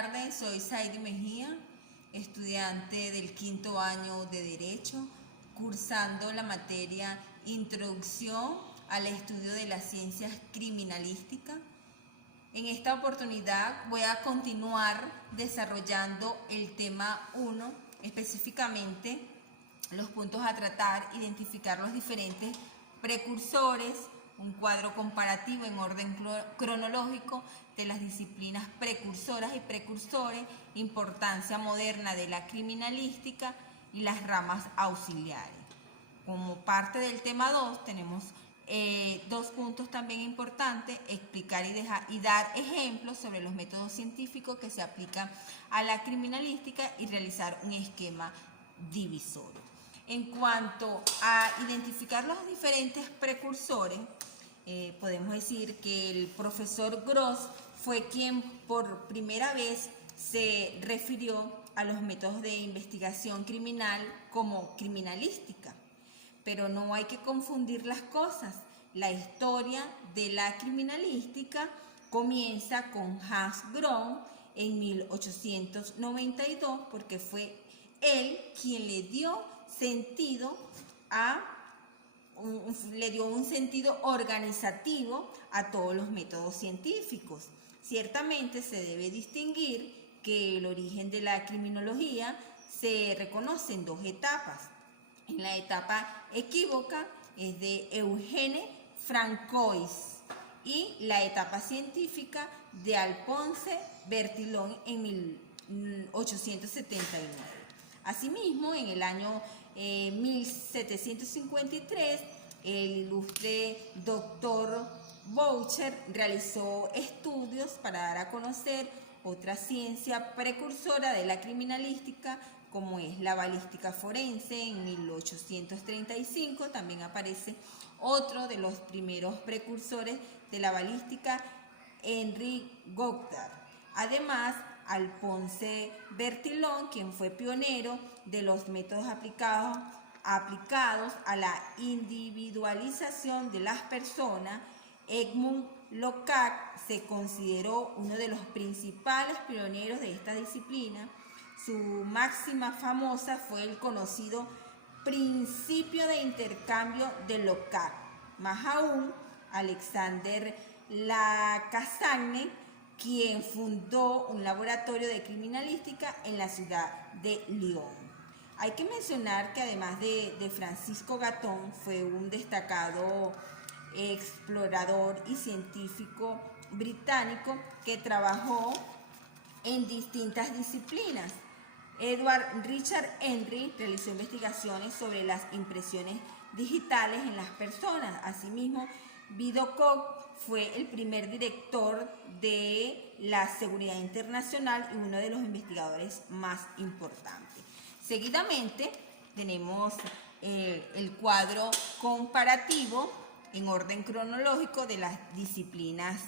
tardes, soy Saidi Mejía, estudiante del quinto año de Derecho, cursando la materia Introducción al Estudio de las Ciencias Criminalísticas. En esta oportunidad voy a continuar desarrollando el tema 1, específicamente los puntos a tratar, identificar los diferentes precursores, un cuadro comparativo en orden cronológico de las disciplinas precursoras y precursores, importancia moderna de la criminalística y las ramas auxiliares. Como parte del tema 2 tenemos dos puntos también importantes: explicar y dar ejemplos sobre los métodos científicos que se aplican a la criminalística y realizar un esquema divisorio. En cuanto a identificar los diferentes precursores, podemos decir que el profesor Gross fue quien por primera vez se refirió a los métodos de investigación criminal como criminalística. Pero no hay que confundir las cosas. La historia de la criminalística comienza con Hans Gross en 1892, porque fue él quien le dio un sentido organizativo a todos los métodos científicos. Ciertamente se debe distinguir que el origen de la criminología se reconoce en dos etapas. En la etapa equívoca es de Eugene Francois y la etapa científica de Alphonse Bertillon en 1879. Asimismo, en el año 1753, el ilustre doctor Boucher realizó estudios para dar a conocer otra ciencia precursora de la criminalística, como es la balística forense. En 1835 también aparece otro de los primeros precursores de la balística, Henri Goddard. Además, Alphonse Bertillon, quien fue pionero de los métodos aplicados a la individualización de las personas. Edmund Lecoq se consideró uno de los principales pioneros de esta disciplina. Su máxima famosa fue el conocido principio de intercambio de Lecoq. Más aún, Alexander Lacassagne, quien fundó un laboratorio de criminalística en la ciudad de Lyon. Hay que mencionar que además de Francisco Gatón, fue un destacado explorador y científico británico que trabajó en distintas disciplinas. Edward Richard Henry realizó investigaciones sobre las impresiones digitales en las personas. Asimismo, Vidocq fue el primer director de la seguridad internacional y uno de los investigadores más importantes. Seguidamente tenemos el cuadro comparativo en orden cronológico de las disciplinas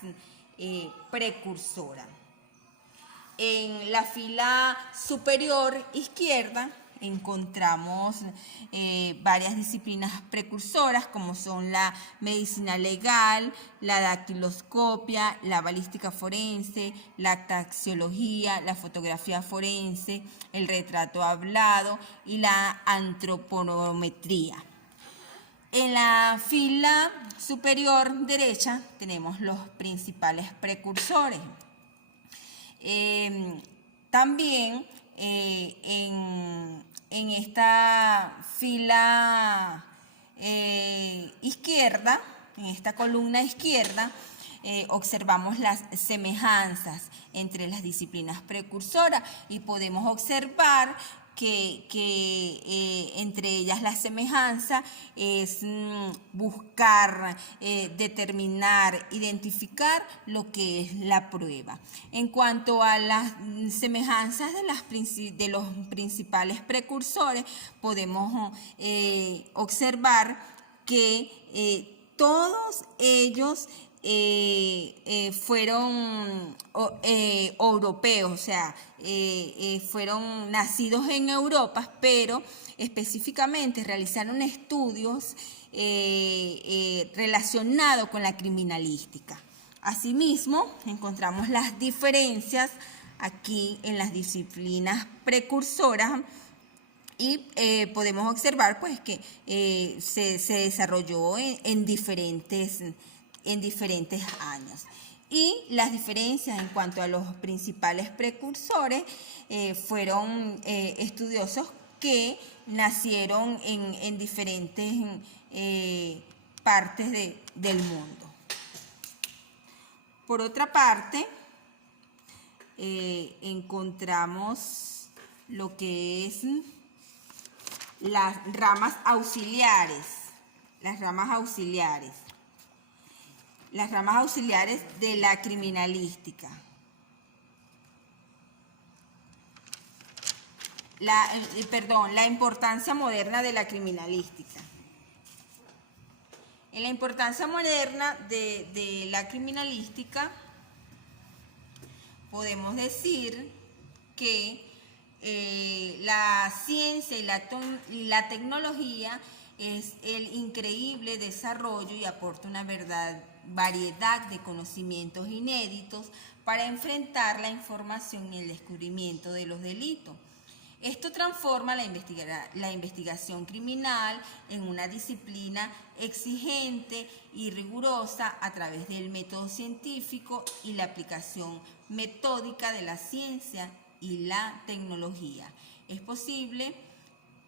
precursoras. En la fila superior izquierda encontramos varias disciplinas precursoras, como son la medicina legal, la dactiloscopia, la balística forense, la taxiología, la fotografía forense, el retrato hablado y la antropometría. En la fila superior derecha tenemos los principales precursores. También en esta fila izquierda, en esta columna izquierda, observamos las semejanzas entre las disciplinas precursoras y podemos observar que entre ellas la semejanza es buscar, determinar, identificar lo que es la prueba. En cuanto a las semejanzas de los principales precursores, podemos observar que todos ellos fueron europeos, o sea, fueron nacidos en Europa, pero específicamente realizaron estudios relacionados con la criminalística. Asimismo, encontramos las diferencias aquí en las disciplinas precursoras y podemos observar pues que se desarrolló en diferentes años. Y las diferencias en cuanto a los principales precursores fueron estudiosos que nacieron en diferentes partes del mundo. Por otra parte, encontramos lo que es las ramas auxiliares. Las ramas auxiliares de la criminalística. La importancia moderna de la criminalística. En la importancia moderna de la criminalística, podemos decir que la ciencia y la tecnología es el increíble desarrollo y aporta una variedad de conocimientos inéditos para enfrentar la información y el descubrimiento de los delitos. Esto transforma la investigación criminal en una disciplina exigente y rigurosa a través del método científico y la aplicación metódica de la ciencia y la tecnología. Es posible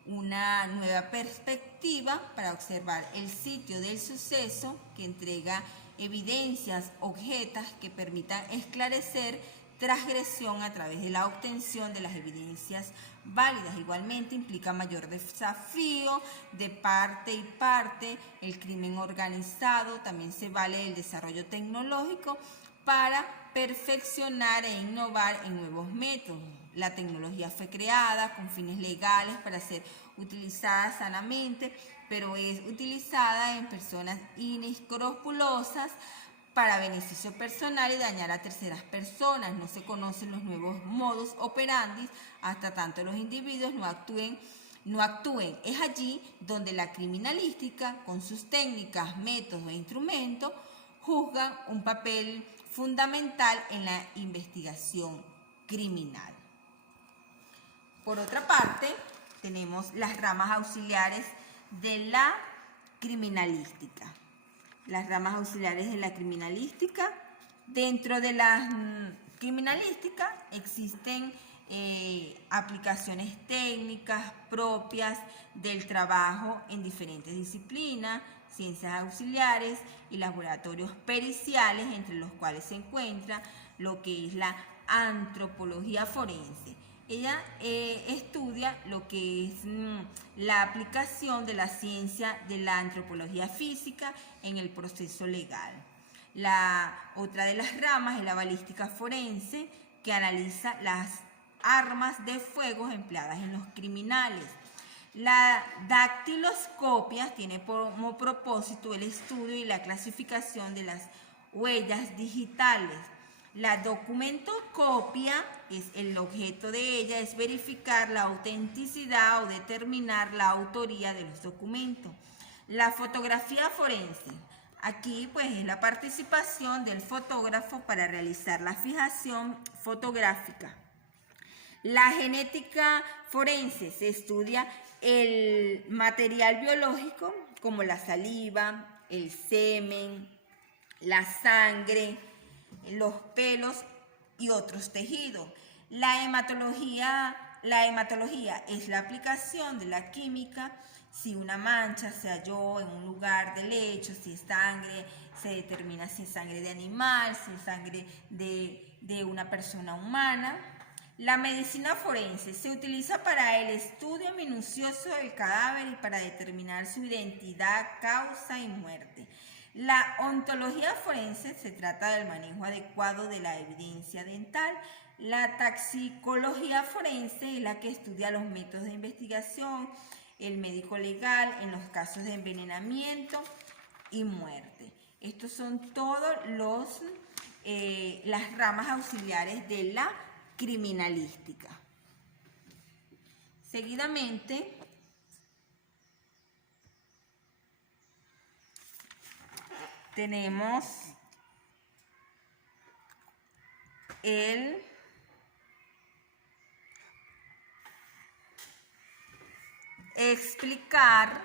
una nueva perspectiva para observar el sitio del suceso que entrega evidencias objetas que permitan esclarecer transgresión a través de la obtención de las evidencias válidas. Igualmente implica mayor desafío de parte y parte. El crimen organizado también se vale del desarrollo tecnológico para perfeccionar e innovar en nuevos métodos. La tecnología fue creada con fines legales para ser utilizada sanamente, pero es utilizada en personas inescrupulosas para beneficio personal y dañar a terceras personas. No se conocen los nuevos modus operandi hasta tanto los individuos no actúen. Es allí donde la criminalística, con sus técnicas, métodos e instrumentos, juzga un papel fundamental en la investigación criminal. Por otra parte, tenemos las ramas auxiliares de la criminalística. Las ramas auxiliares de la criminalística. Dentro de la criminalística existen aplicaciones técnicas propias del trabajo en diferentes disciplinas, ciencias auxiliares y laboratorios periciales, entre los cuales se encuentra lo que es la antropología forense. Ella estudia lo que es la aplicación de la ciencia de la antropología física en el proceso legal. La otra de las ramas es la balística forense, que analiza las armas de fuego empleadas en los criminales. La dactiloscopia tiene como propósito el estudio y la clasificación de las huellas digitales. La documentocopia, el objeto de ella es verificar la autenticidad o determinar la autoría de los documentos. La fotografía forense. Aquí pues es la participación del fotógrafo para realizar la fijación fotográfica. La genética forense se estudia el material biológico como la saliva, el semen, la sangre, los pelos y otros tejidos. La hematología es la aplicación de la química. Si una mancha se halló en un lugar del hecho, si es sangre, se determina si es sangre de animal, si es sangre de una persona humana. La medicina forense se utiliza para el estudio minucioso del cadáver y para determinar su identidad, causa y muerte. La ontología forense se trata del manejo adecuado de la evidencia dental. La toxicología forense es la que estudia los métodos de investigación, el médico legal en los casos de envenenamiento y muerte. Estos son todos las ramas auxiliares de la criminalística. Seguidamente, tenemos explicar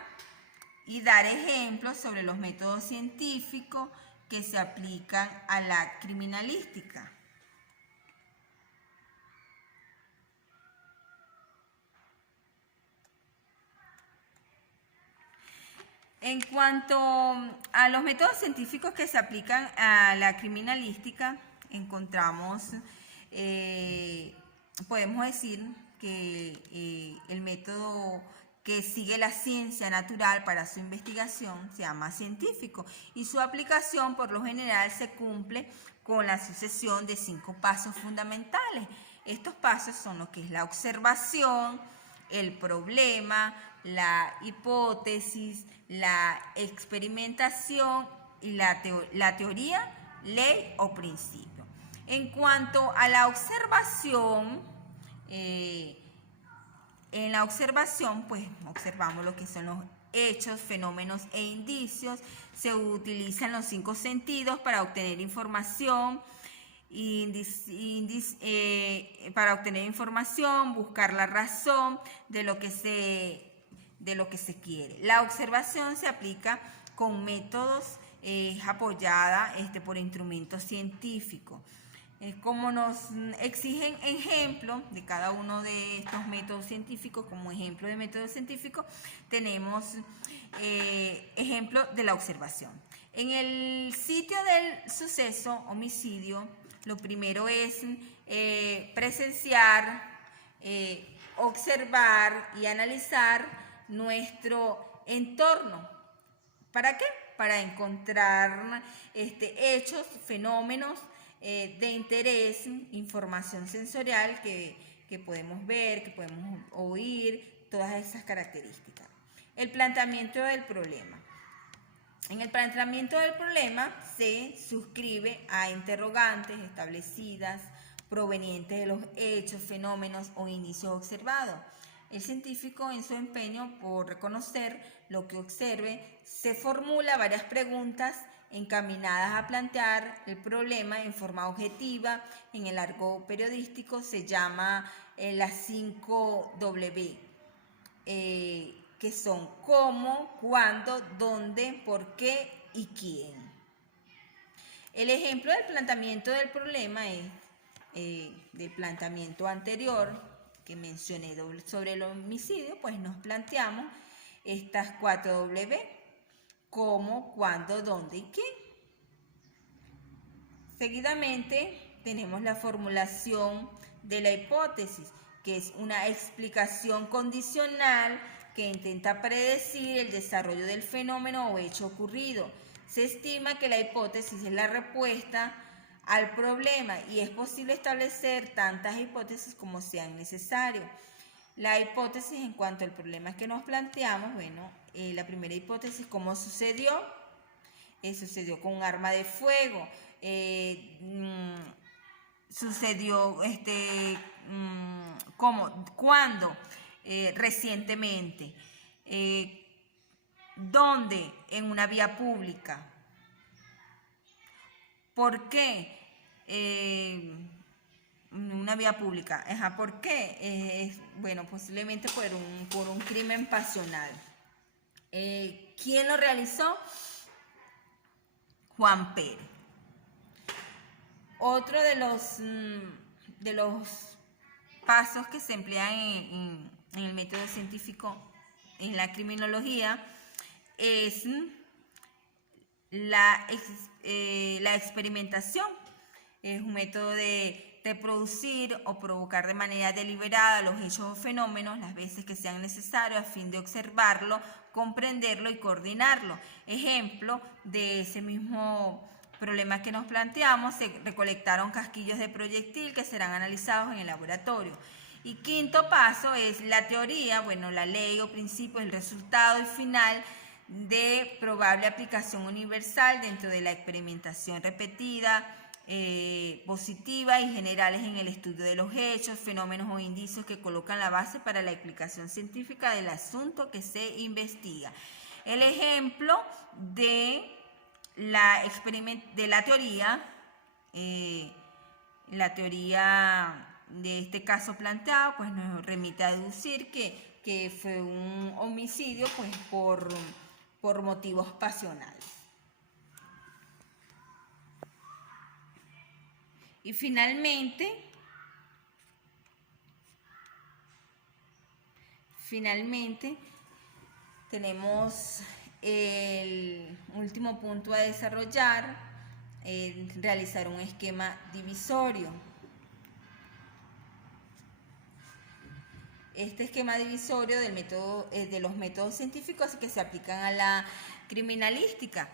y dar ejemplos sobre los métodos científicos que se aplican a la criminalística. En cuanto a los métodos científicos que se aplican a la criminalística, encontramos, podemos decir que el método que sigue la ciencia natural para su investigación se llama científico y su aplicación por lo general se cumple con la sucesión de 5 pasos fundamentales. Estos pasos son lo que es la observación, el problema, la hipótesis, la experimentación y la teoría, ley o principio. En cuanto a la observación, en la observación, pues observamos lo que son los hechos, fenómenos e indicios. Se utilizan los 5 sentidos para obtener información. Para obtener información, buscar la razón de lo que se quiere. La observación se aplica con métodos apoyada por instrumentos científicos. Como nos exigen ejemplos de cada uno de estos métodos científicos, como ejemplo de método científico, tenemos ejemplo de la observación. En el sitio del suceso, homicidio, lo primero es presenciar, observar y analizar nuestro entorno. ¿Para qué? Para encontrar hechos, fenómenos de interés, información sensorial que podemos ver, que podemos oír, todas esas características. El planteamiento del problema. En el planteamiento del problema se suscribe a interrogantes establecidas provenientes de los hechos, fenómenos o indicios observados. El científico, en su empeño por reconocer lo que observe, se formula varias preguntas encaminadas a plantear el problema en forma objetiva. En el argot periodístico se llama las 5 W, que son cómo, cuándo, dónde, por qué y quién. El ejemplo del planteamiento del problema es del planteamiento anterior que mencioné sobre el homicidio, pues nos planteamos estas 4 W: cómo, cuándo, dónde y quién. Seguidamente tenemos la formulación de la hipótesis, que es una explicación condicional que intenta predecir el desarrollo del fenómeno o hecho ocurrido. Se estima que la hipótesis es la respuesta al problema y es posible establecer tantas hipótesis como sean necesarios. La hipótesis en cuanto al problema que nos planteamos, bueno, la primera hipótesis, ¿cómo sucedió? Sucedió con un arma de fuego. Sucedió, ¿cómo? ¿Cuándo? Recientemente. ¿Dónde? En una vía pública. ¿Por qué? Una vía pública. ¿Por qué? Bueno, posiblemente por un crimen pasional. ¿Quién lo realizó? Juan Pérez. Otro de los pasos que se emplean en el método científico en la criminología es la experimentación. Es un método de producir o provocar de manera deliberada los hechos o fenómenos las veces que sean necesarios a fin de observarlo, comprenderlo y coordinarlo. Ejemplo de ese mismo problema que nos planteamos: se recolectaron casquillos de proyectil que serán analizados en el laboratorio. Y quinto paso es la teoría, bueno, la ley o principio, el resultado final de probable aplicación universal dentro de la experimentación repetida, positiva y generales en el estudio de los hechos, fenómenos o indicios que colocan la base para la explicación científica del asunto que se investiga. El ejemplo de la teoría de este caso planteado, pues nos remite a deducir que que fue un homicidio pues por motivos pasionales. Y finalmente tenemos el último punto a desarrollar, realizar un esquema divisorio. Este esquema divisorio del método, de los métodos científicos que se aplican a la criminalística.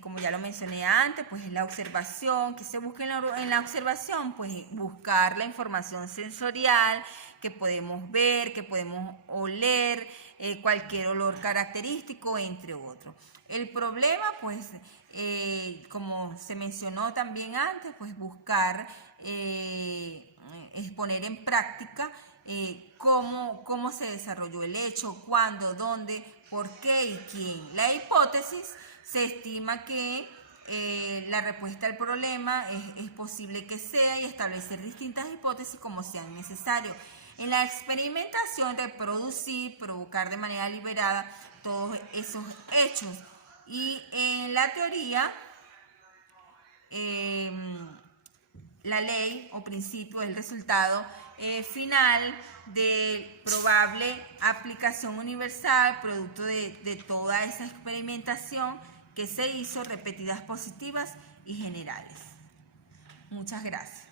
Como ya lo mencioné antes, pues es la observación. ¿Qué se busca en la observación? Pues buscar la información sensorial que podemos ver, que podemos oler, cualquier olor característico, entre otros. El problema, pues, como se mencionó también antes, pues buscar poner en práctica cómo se desarrolló el hecho, cuándo, dónde, por qué y quién. La hipótesis se estima que la respuesta al problema es posible que sea y establecer distintas hipótesis como sean necesarios. En la experimentación, reproducir, provocar de manera liberada todos esos hechos. Y en la teoría, la ley o principio es el resultado final de probable aplicación universal, producto de toda esa experimentación que se hizo, repetidas positivas y generales. Muchas gracias.